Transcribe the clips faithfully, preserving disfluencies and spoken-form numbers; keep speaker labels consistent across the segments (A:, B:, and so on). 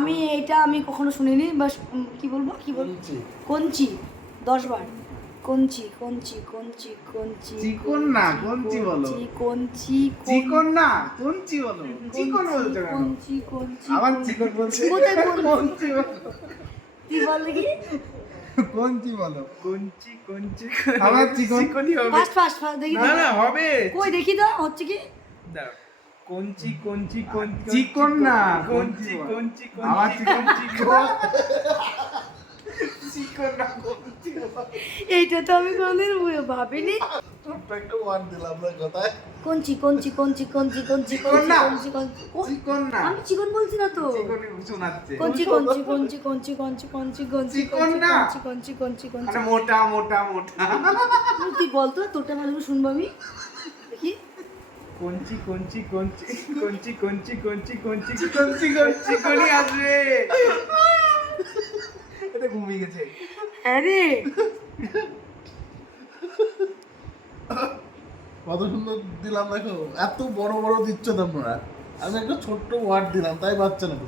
A: আমি এটা আমি কখনো শুনিনি, বাস কি বলবো কি বলবো কঞ্চি দশ বার কঞ্চি কঞ্চি কঞ্চি কঞ্চি
B: চিকন না কঞ্চি বলো,
A: কঞ্চি
B: চিকন না কঞ্চি বলো, চিকন বলছো কেন?
A: কঞ্চি কঞ্চি
B: আবার চিকন বলছে,
A: কোথায় বলবো?
B: কঞ্চি বলো,
A: তুই বল দেখি
B: কঞ্চি বলো,
C: কঞ্চি কঞ্চি
B: আবার চিকন
C: চিকনই হবে।
A: ফাস্ট ফাস্ট ফাস্ট দেখি
C: না না হবে।
A: কই দেখি তো হচ্ছে কি
C: দাঁড়াও। কঞ্চি কঞ্চি কঞ্চি
B: চিকন না
C: কঞ্চি কঞ্চি
B: আবার
C: কঞ্চি
B: চিকন
C: কঞ্চি
B: চিকন না কঞ্চি বলো।
A: এইটা তো আমি কোনোদিন ভাবিনি।
B: একটা ওয়ার্ড দিলাম না কথায়,
A: কঞ্চি কঞ্চি কঞ্চি কঞ্চি কঞ্চি
B: চিকন না।
A: কঞ্চি কঞ্চি কঞ্চি
B: চিকন না,
A: আমি চিকন বলছি না তো।
B: চিকনই শোনাচ্ছে।
A: কঞ্চি কঞ্চি কঞ্চি কঞ্চি কঞ্চি কঞ্চি কঞ্চি
B: চিকন না।
A: কঞ্চি কঞ্চি কঞ্চি কঞ্চি
B: মানে মোটা মোটা মোটা।
A: তুই বলতো তোরটা ভালো করে শুনবো আমি দেখি।
C: কঞ্চি কঞ্চি কঞ্চি কঞ্চি কঞ্চি কঞ্চি কঞ্চি
B: কঞ্চি কঞ্চি
C: চিকনই আসবে।
B: এটা ঘুমিয়ে গেছে।
A: আরে
D: কত সুন্দর দিলাম দেখো, এত বড় বড় দিচ্ছ তোমরা, আমি একটা ছোট্ট ওয়ার্ড দিলাম তাই বাচ্চা না।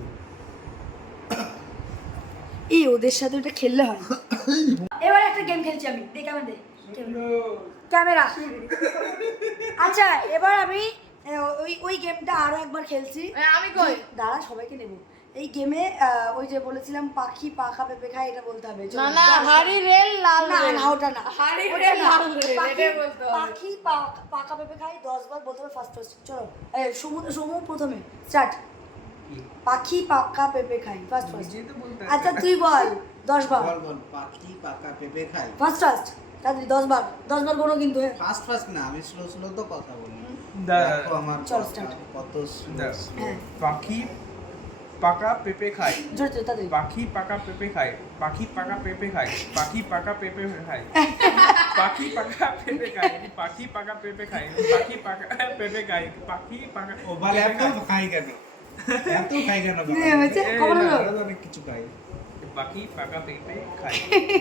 A: এই ওদের সাথে ওটা খেললে হয়। এবার একটা গেম খেলছি আমি, দে ক্যামেরা দে ক্যামেরা। আচ্ছা এবার আমি আহ, ওই ওই গেমটা আরো একবার খেলছি।
E: আমি কই
A: দাঁড়া সবাইকে নেব এই গেমে। ওই যে বলেছিলাম পাখি পাখা পেঁপে খায়, এটা বলতে হবে।
E: না না হাড়ি রেল লাল
A: না
E: রেল।
A: না ওটা না,
E: হাড়ি
A: ওটা
E: রেল
A: না।
E: লাল রেল,
A: পাখি-
E: এটাই বলতে হবে।
A: পাখি পা- পাকা পেঁপে খায় দশ বার বলতে হবে ফার্স্ট ফার্স্ট। চলো এই সমু সমু প্রথমে স্টার্ট। পাখি পাকা পেঁপে খায় ফার্স্ট ফার্স্ট।
B: নিজেই তো বলতে হবে।
A: আচ্ছা তুই বল দশ বার
F: বল বল পাখি পাকা পেঁপে খাই।
A: ফার্স্ট ফার্স্ট তাড়াতাড়ি দশ বার দশ বার কোনো কিন্তু হ্যাঁ।
F: ফার্স্ট ফার্স্ট না, আমি স্লো স্লো তো কথা বলি।
C: দাঁড়া।
F: দেখো আমার
A: চল,
F: কথা
A: start.
F: কত slow,
C: দাঁড়া।
F: slow।
A: হ্যাঁ
C: পাখি পাকা পেঁপে খায়।
A: জোরে জোরে তাড়াতাড়ি।
C: পাখি পাকা পেঁপে খায়। পাখি পাকা পেঁপে খায়। পাখি পাকা পেঁপে খায়। পাখি পাকা পেঁপে খায়। পাখি পাকা পেঁপে খায়। পাখি পাকা পেঁপে খায়। পাখি পাকা
F: ও বলে এত খাই কেন, এত খাই কেন বাবা?
A: কি হয়েছে?
C: এই
A: খবর হলো?
F: আরো অনেক কিছু খাই।
C: পাখি পাকা পেঁপে খায়।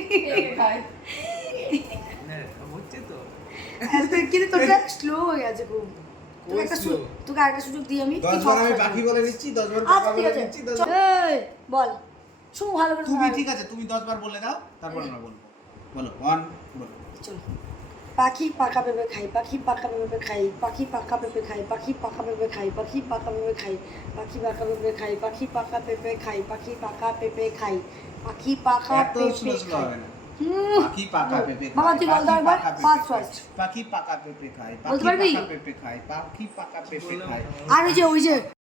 C: না, হচ্ছে তো।
A: তুই কিন্তু তোরটা স্লো হয়ে গেছে খুব। তোকে
C: ওই
A: একটা
C: slow।
A: সু- তোকে আরেকটা সুযোগ দিই আমি।
F: দশ
A: তুই
F: বার
A: fast
F: আমি
A: fast
F: পাখি
A: বল।
F: বলে নিচ্ছি, দশ বার
A: আচ্ছা
F: পাকা
A: ঠিক
F: বলে
A: আছে
F: নিচ্ছি, দশ
A: চল,
F: বার।
A: এই, বল শু ভালো করে
F: তুমি
A: শোনা।
F: ঠিক আছে, তুমি দশ বার বলে দাও, তারপর আমরা বলবো। বলো ওয়ান, বলো।
A: চল পাখি পাকা পেঁপে খাই, পাখি পাকা পেঁপে খাই, পাখি পাকা পেঁপে খাই, পাখি পাকা পেঁপে খাই, পাখি পাকা পেঁপে খাই, পাখি পাকা পেঁপে খাই, পাখি পাকা পেঁপে খাই, পাখি পাকা পেঁপে খাই, পাখি পাকা
F: এত
A: পেঁপে
F: স্লো স্লো
A: খাই।
F: হবে না।
A: হুম।
F: পাখি পাকা পেঁপে খায়।
A: বাবা, তুই বল তো
F: পাখি
A: একবার,
F: পাকা পেঁপে
A: fast
F: খায়।
A: fast।
F: পাখি পাকা পেঁপে খায়।
A: বলতে
F: পাখি
A: পারবি?
F: পাকা পেঁপে খায়। পাখি পাকা পেঁপে খায়।
A: আর ওই যে ওই যে